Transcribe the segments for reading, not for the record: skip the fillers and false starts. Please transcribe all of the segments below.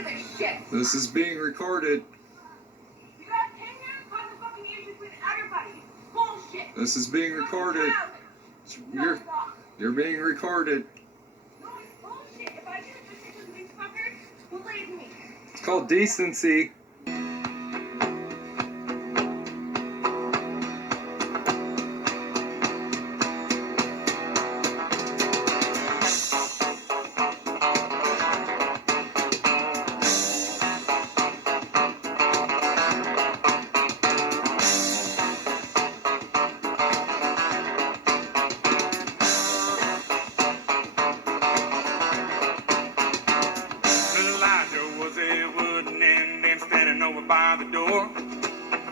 is a shit. This is being recorded. You guys came here to cause a fucking issue with everybody. Bullshit. This is being recorded. You're being recorded. No, it's bullshit. If I get a picture of these fuckers, believe me. It's called decency. Over by the door,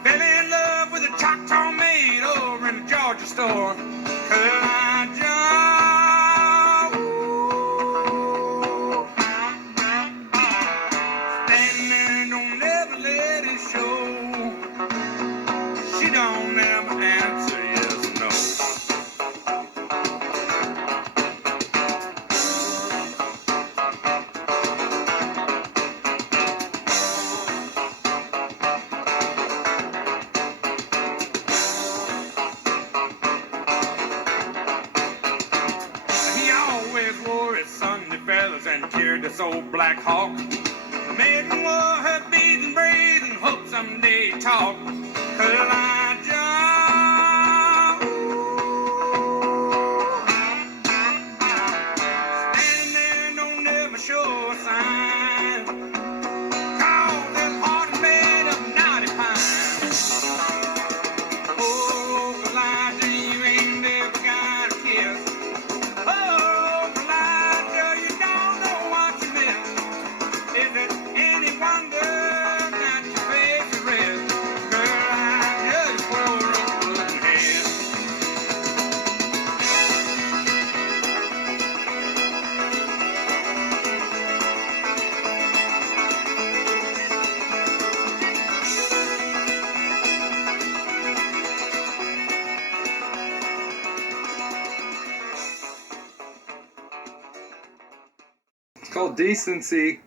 fell in love with a Choctaw maid over in the Georgia store. Elijah, standing there, don't ever let it show. She don't ever answer yes or no. Wore his Sunday feathers and carried this old black hawk. The maiden wore her beads and braids and hoped someday he'd talk. Elijah, standing there, don't ever show a sign. 'Cause his heart is made of knotty pine. Oh, Elijah, you ain't never got a kiss. Oh, It's called decency.